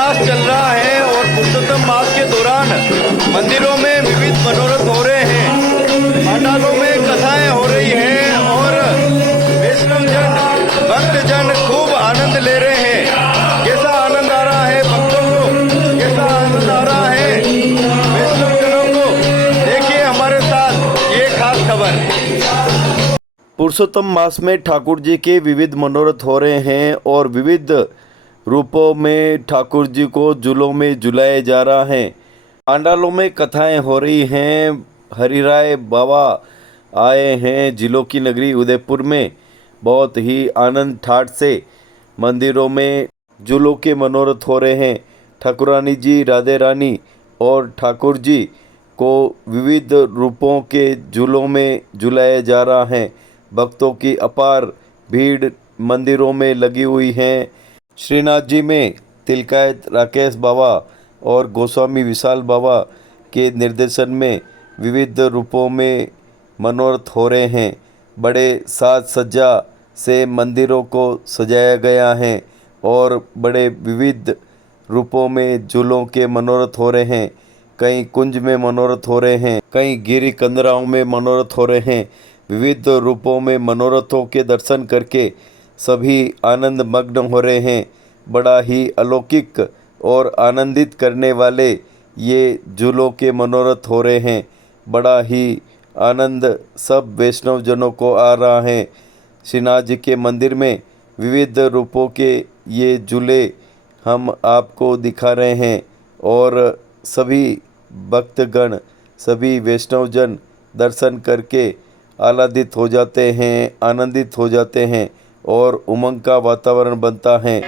मास चल रहा है और पुरुषोत्तम मास के दौरान मंदिरों में विविध मनोरथ हो रहे हैं, पंडालों में कथाएं हो रही हैं और वैष्णव जन भक्तजन खूब आनंद ले रहे हैं। कैसा आनंद आ रहा है भक्तों को, कैसा आनंद आ रहा है वैष्णव जनों को, देखिए हमारे साथ ये खास खबर। पुरुषोत्तम मास में ठाकुर जी के विविध मनोरथ हो रहे हैं और विविध रूपों में ठाकुर जी को झूलों में झुलाया जा रहा है। पांडालों में कथाएं हो रही हैं। हरिराय बाबा आए हैं झीलों की नगरी उदयपुर में। बहुत ही आनंद ठाठ से मंदिरों में झूलों के मनोरथ हो रहे हैं। ठाकुरानी जी, राधे रानी और ठाकुर जी को विविध रूपों के झूलों में झुलाया जा रहा है। भक्तों की अपार भीड़ मंदिरों में लगी हुई है। श्रीनाथ जी में तिलकायत राकेश बाबा और गोस्वामी विशाल बाबा के निर्देशन में विविध रूपों में मनोरथ हो रहे हैं। बड़े साज सज्जा से मंदिरों को सजाया गया है और बड़े विविध रूपों में झूलों के मनोरथ हो रहे हैं। कहीं कुंज में मनोरथ हो रहे हैं, कहीं गिरी कंदराओं में मनोरथ हो रहे हैं। विविध रूपों में मनोरथों के दर्शन करके सभी आनंद मग्न हो रहे हैं। बड़ा ही अलौकिक और आनंदित करने वाले ये झूलों के मनोरथ हो रहे हैं। बड़ा ही आनंद सब वैष्णव जनों को आ रहा है। श्रीनाथ जी के मंदिर में विविध रूपों के ये झूले हम आपको दिखा रहे हैं और सभी भक्तगण, सभी वैष्णवजन दर्शन करके आह्लादित हो जाते हैं, आनंदित हो जाते हैं और उमंग का वातावरण बनता है।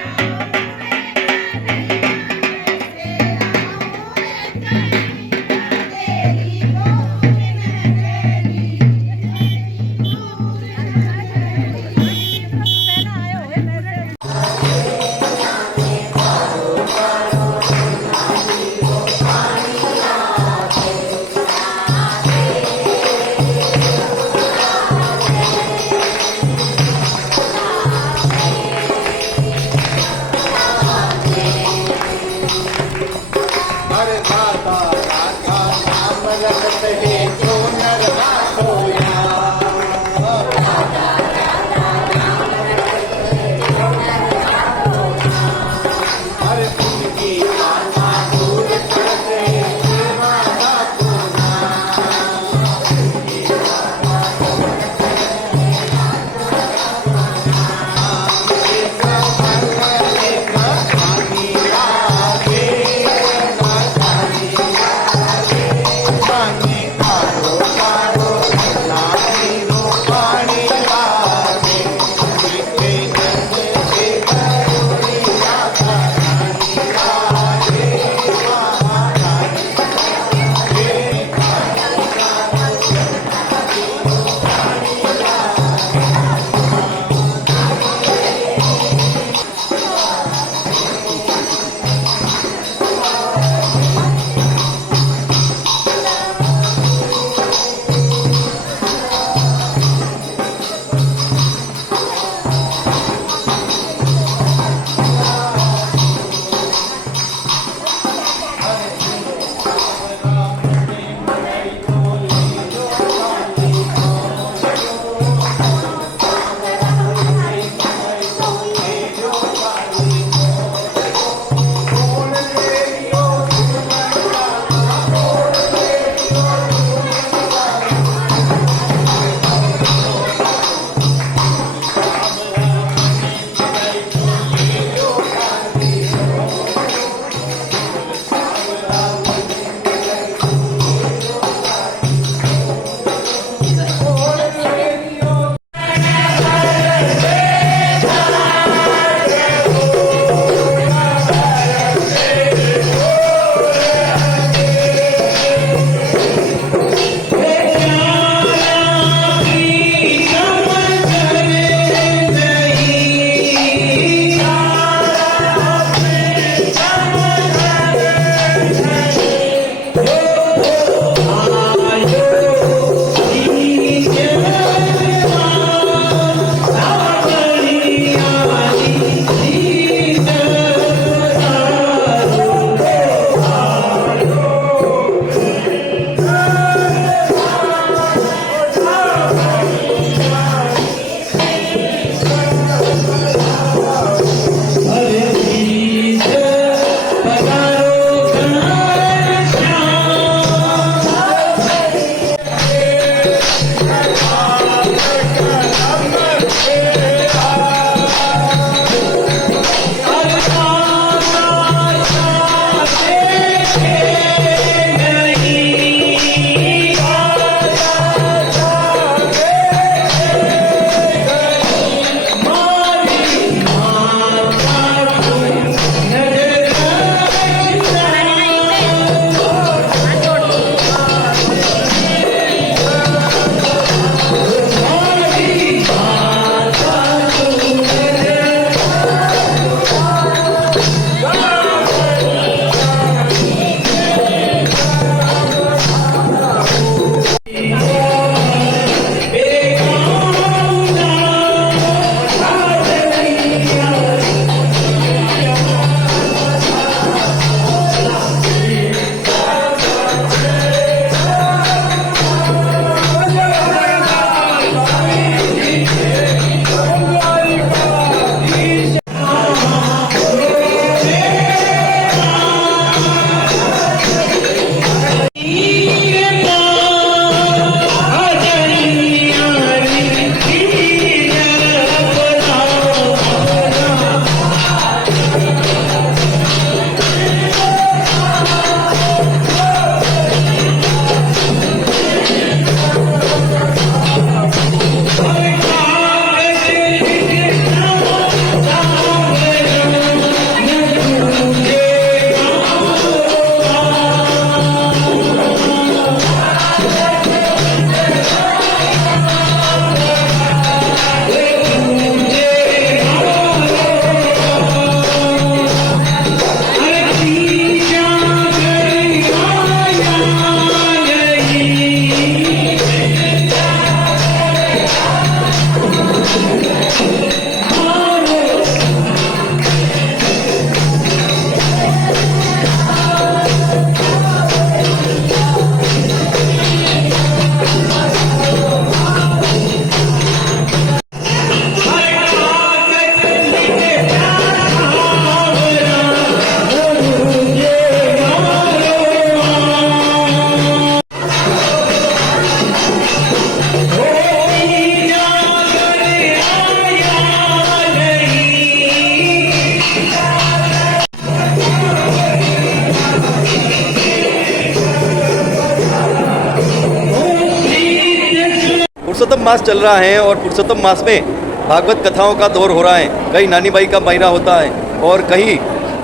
पुरुषोत्तम मास चल रहा है और पुरुषोत्तम मास में भागवत कथाओं का दौर हो रहा है। कहीं नानी बाई का मायरा होता है और कहीं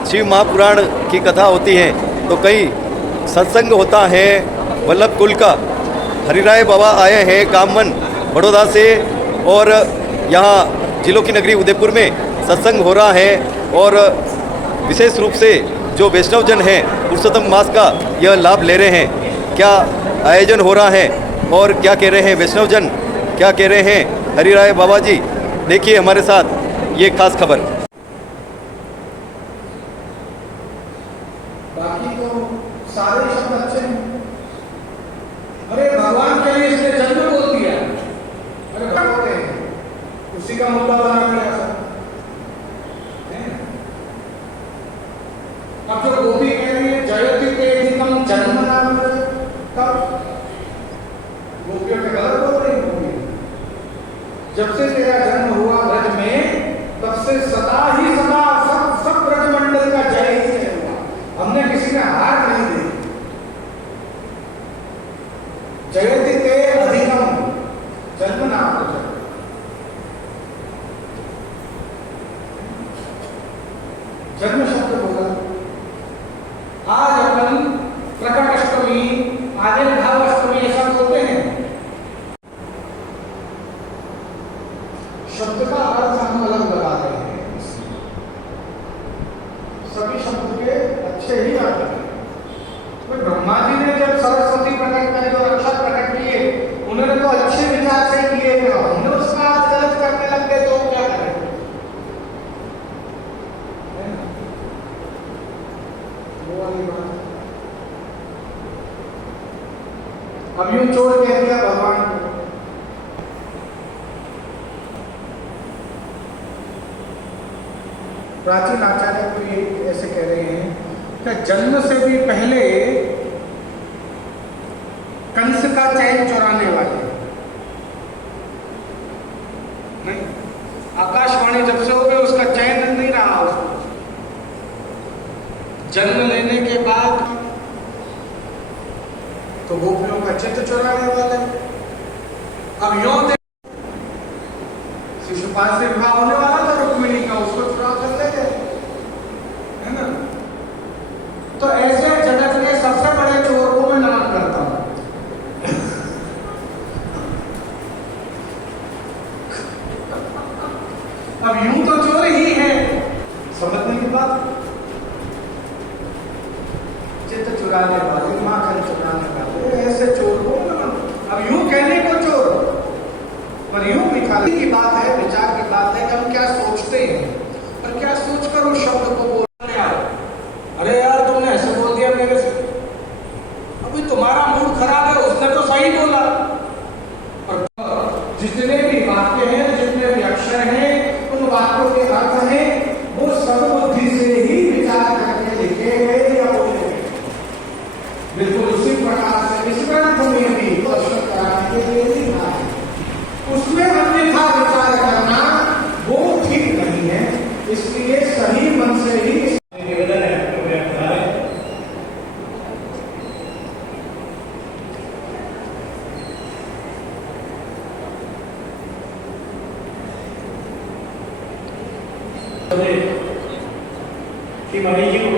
शिव महापुराण की कथा होती है, तो कहीं सत्संग होता है। वल्लभ कुल का हरिराय बाबा आए हैं कामवन बड़ौदा से और यहाँ जिलों की नगरी उदयपुर में सत्संग हो रहा है। और विशेष रूप से जो वैष्णवजन हैं पुरुषोत्तम मास का यह लाभ ले रहे हैं। क्या आयोजन हो रहा है और क्या कह रहे हैं वैष्णवजन, क्या कह रहे हैं हरिराय बाबा जी, देखिए हमारे साथ ये खास खबर। बाकी तो सारे शब्द अच्छे हैं। अरे भगवान के लिए इसने जन्म बोल दिया, अरे भगवान हैं उसी का मुद्दा बना दिया सब। अब जो गोपी कह रही है जयति के अधिकम जन्म नाम, तब गोपियों के गलत बोल रही होगी। जब से तेरा जन्म हुआ ब्रज में, तब से सदा ही सदा सब ब्रज मंडल का जय ही जय हुआ। हमने किसी का हार नहीं दी। जयति ते अधिकम जन्म नाम, जन्म शब्द बोला। आज अपन प्रकट अष्टमी, आविर्भाव अष्टमी ऐसा बोलते हैं। शब्द का अर्थ हम अलग लगाते हैं। सभी शब्द के अच्छे ही अर्थ हैं। तो ब्रह्मा जी ने जब सरस्वती प्रकट करे, जो अक्षर प्रकट किए, उन्होंने तो अच्छे विचार से किए थे। हमने उसका अर्थ गलत करने लग गए तो क्या करें? वो वाली बात। अब यूं चोर कह दिया भगवान को। प्राचीन आचार्य तो ये ऐसे कह रहे हैं कि जन्म से भी पहले कंस का चैन चुराने वाले नहीं, आकाशवाणी जब से हो गई उसका चैन नहीं रहा उसको। जन्म लेने के बाद तो गोपियों का चित्त चुराने वाले। अब यूं शिशुपाल से विवाह होने वाला था रुक्मिणी का, उसको चुरा कर ले गए, है ना। तो ऐसे जगत के सबसे बड़े चोर को मैं नमन करता हूं। अब यूं तो चोर ही है, समझने की बात। चित्त चुराने वाले, माखन चुराने वाले, ऐसे चोर को नमन। अब यूं कहने को चोर, पर यूं निकालने की बात है, विचार की बात है कि हम क्या सोचते हैं और क्या सोचकर उस शब्द को बोलने आए। अरे यार तुमने ऐसे बोल दिया मेरे से, अभी तुम्हारा मूड खराब है, उसने तो सही बोला। और जितने भी वाक्य हैं, जितने भी अक्षर हैं, उन वाक्यों के अर्थ हैं, वो सब बुद्धि से ही विचार करके लिखे गए या बोले गए। बिल्कुल उसी प्रकार से इस ग्रंथ में भी स्पष्ट कराने के लिए लिखा है। उसमें अन्यथा विचार करना वो ठीक नहीं है, इसलिए सही मन से ही निवेदन है। कि मणि जी को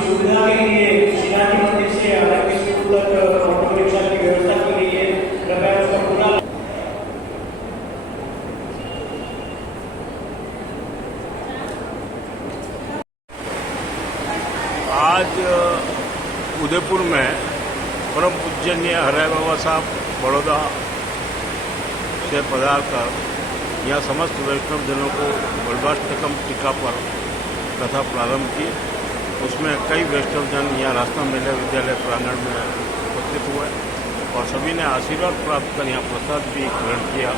सुविधा के लिए शिलाजी मंदिर से अलग स्कूल तक ऑटो रिक्शा की व्यवस्था की गई है। कृपया उसका पूरा आज उदयपुर में परम पूजनीय हरिराय बाबा साहब बड़ौदा से पधार कर यहाँ समस्त वैष्णव जनों को बलभाष्टकम टीका पर कथा प्रारंभ की। उसमें कई वैष्णव जन यहाँ रास्ता मेला विद्यालय प्रांगण में उपस्थित हुए और सभी ने आशीर्वाद प्राप्त कर यहाँ प्रसाद भी ग्रहण किया।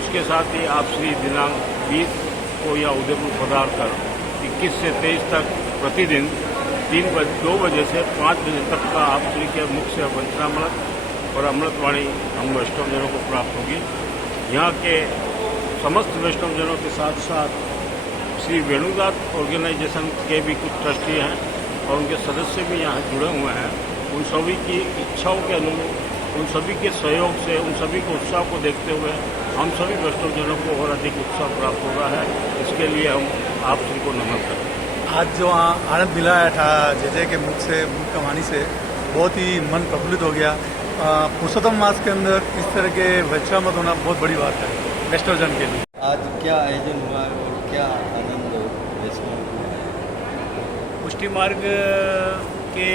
उसके साथ ही आप श्री दिनांक 20 को यहाँ उदयपुर पधार कर 21 से 23 तक प्रतिदिन 2 बजे से 5 बजे तक का आप श्री के मुख से वंचनामृत और अमृतवाणी हम वैष्णव जनों को प्राप्त होगी। यहाँ के समस्त वैष्णव जनों के साथ साथ श्री वेणुदास ऑर्गेनाइजेशन के भी कुछ ट्रस्टी हैं और उनके सदस्य भी यहाँ जुड़े हुए हैं। उन सभी की इच्छाओं के अनुरूप, उन सभी के सहयोग से, उन सभी के उत्साह को देखते हुए हम सभी वैष्णव जनों को और अधिक उत्साह प्राप्त हो रहा है। इसके लिए हम आप सभी को नमन करते हैं। आज जो आनंद मिला था जय के मुख का वाणी से बहुत ही मन प्रफुल्लित हो गया। पुरुषोत्तम मास के अंदर इस तरह के वैष्णव होना बहुत बड़ी बात है वैष्णव जन के लिए। आज क्या आयोजन हुआ और क्या आनंद वैष्णव पुष्टि मार्ग के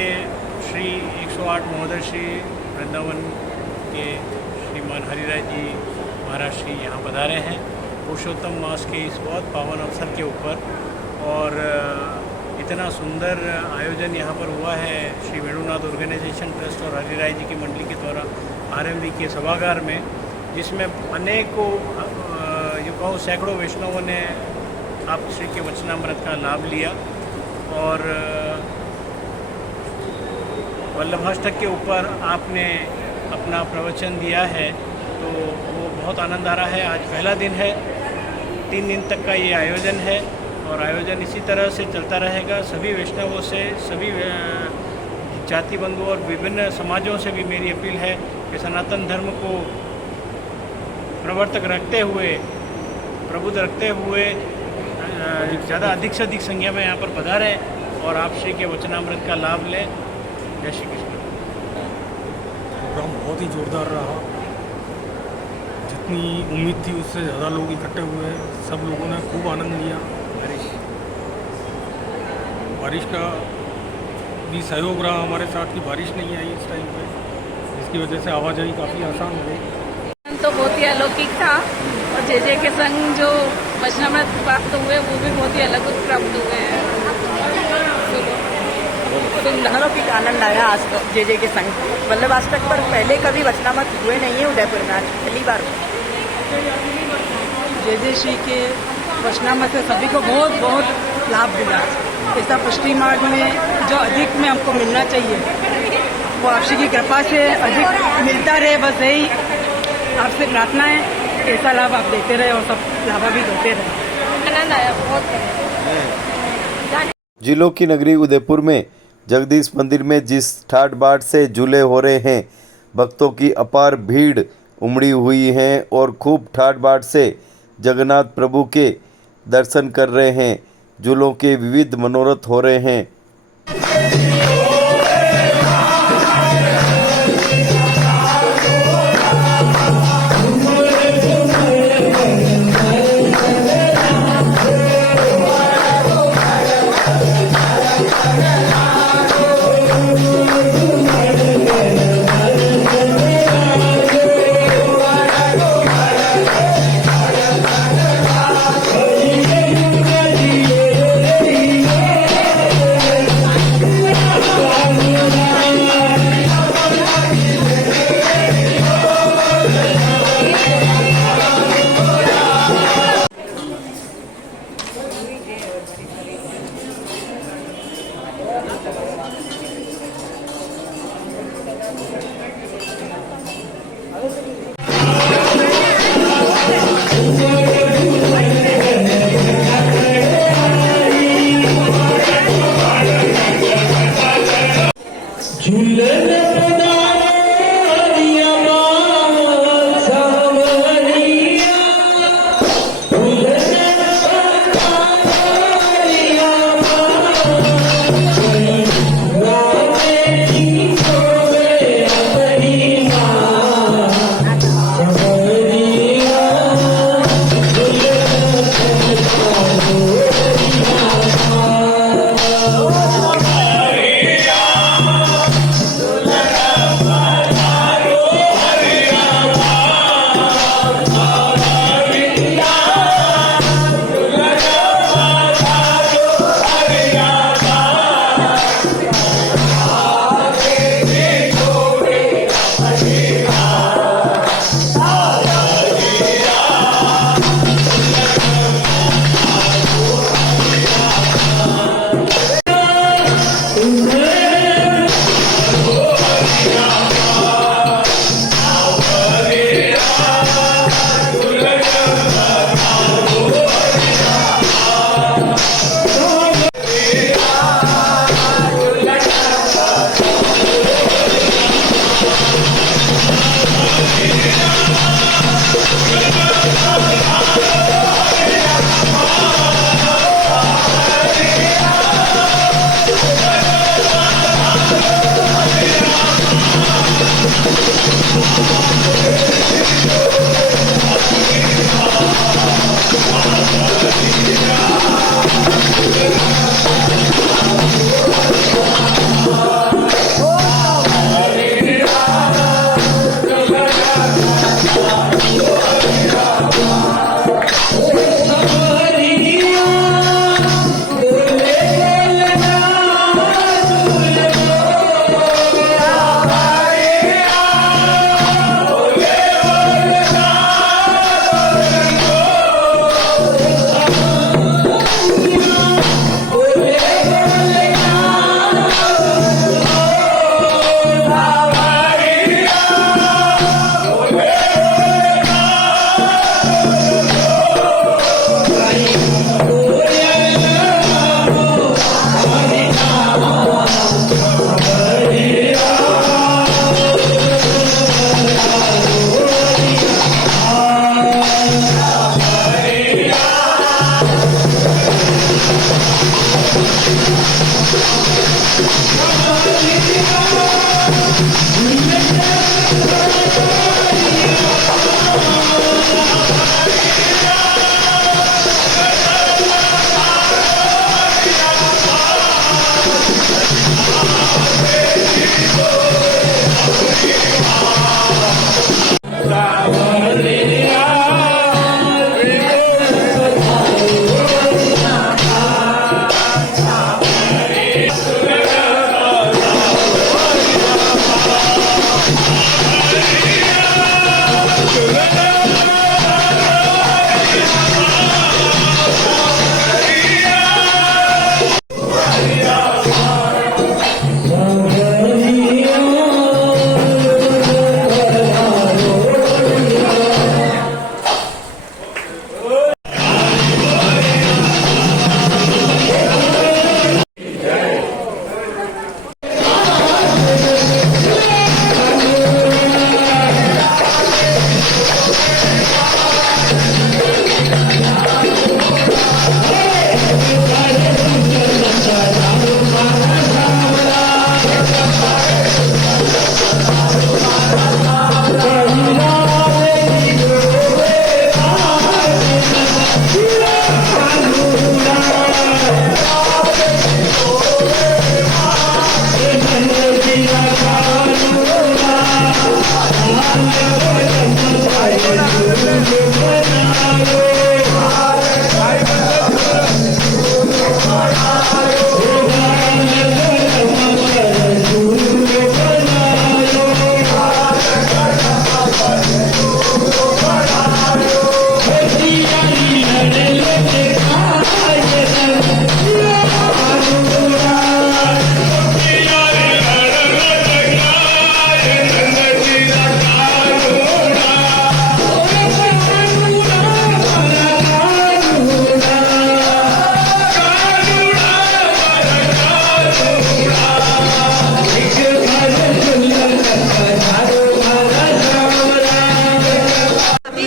श्री 108 महोदय श्री वृंदावन के श्रीमान हरिराज जी महाराज श्री यहाँ पधारे हैं पुरुषोत्तम मास के इस बहुत पावन अवसर के ऊपर। और इतना सुंदर आयोजन यहाँ पर हुआ है श्री वेणुनाथ ऑर्गेनाइजेशन ट्रस्ट और हरिराय जी की मंडली के द्वारा आरएमवी के सभागार में, जिसमें अनेकों युवाओं सैकड़ों वैष्णवों ने आप श्री के वचनामृत का लाभ लिया। और वल्लभाष्टक के ऊपर आपने अपना प्रवचन दिया है तो वो बहुत आनंद आ रहा है। आज पहला दिन है, 3 दिन तक का ये आयोजन है और आयोजन इसी तरह से चलता रहेगा। सभी वैष्णवों से, सभी जाति बंधु और विभिन्न समाजों से भी मेरी अपील है कि सनातन धर्म को प्रवर्तक रखते हुए, प्रबुद्ध रखते हुए ज़्यादा अधिक से अधिक संख्या में यहाँ पर पधारें और आप श्री के वचनामृत का लाभ लें। जय श्री कृष्ण। प्रोग्राम बहुत ही जोरदार रहा। जितनी उम्मीद थी उससे ज़्यादा लोग इकट्ठे हुए। सब लोगों ने खूब आनंद लिया। बारिश का भी सहयोग रहा हमारे साथ कि बारिश नहीं आई इस टाइम पे, जिसकी वजह से आवाजाही काफ़ी आसान हो गई। तो बहुत ही अलौकिक था और जे के संग जो वचनामृत प्राप्त हुए वो भी बहुत ही अलग प्राप्त हुए हैं। अलौकिक आनंद आया आज तो जे के संग। वल्लभाष्टक पर पहले कभी वचनामृत हुए नहीं है उदयपुर में, आज पहली बार। जय श्री के वचनामृत से सभी को बहुत बहुत लाभ मिला। ऐसा पुष्टि मार्ग में जो अधिक में हमको मिलना चाहिए वो आपसी की कृपा से अधिक मिलता रहे, बस यही आपसे प्रार्थना है। ऐसा लाभ आप देते रहे और सब लाभा भी देते रहे। आनंद आया बहुत। जिलों की नगरी उदयपुर में जगदीश मंदिर में जिस ठाट बाट से झूले हो रहे हैं, भक्तों की अपार भीड़ उमड़ी हुई है और खूब ठाट बाट से जगन्नाथ प्रभु के दर्शन कर रहे हैं। झूलों के विविध मनोरथ हो रहे हैं।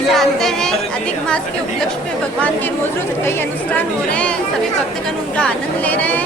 जानते हैं अधिक मास के उपलक्ष्य पे भगवान के रोज रोज कई अनुष्ठान हो रहे हैं, सभी भक्तगण उनका आनंद ले रहे हैं।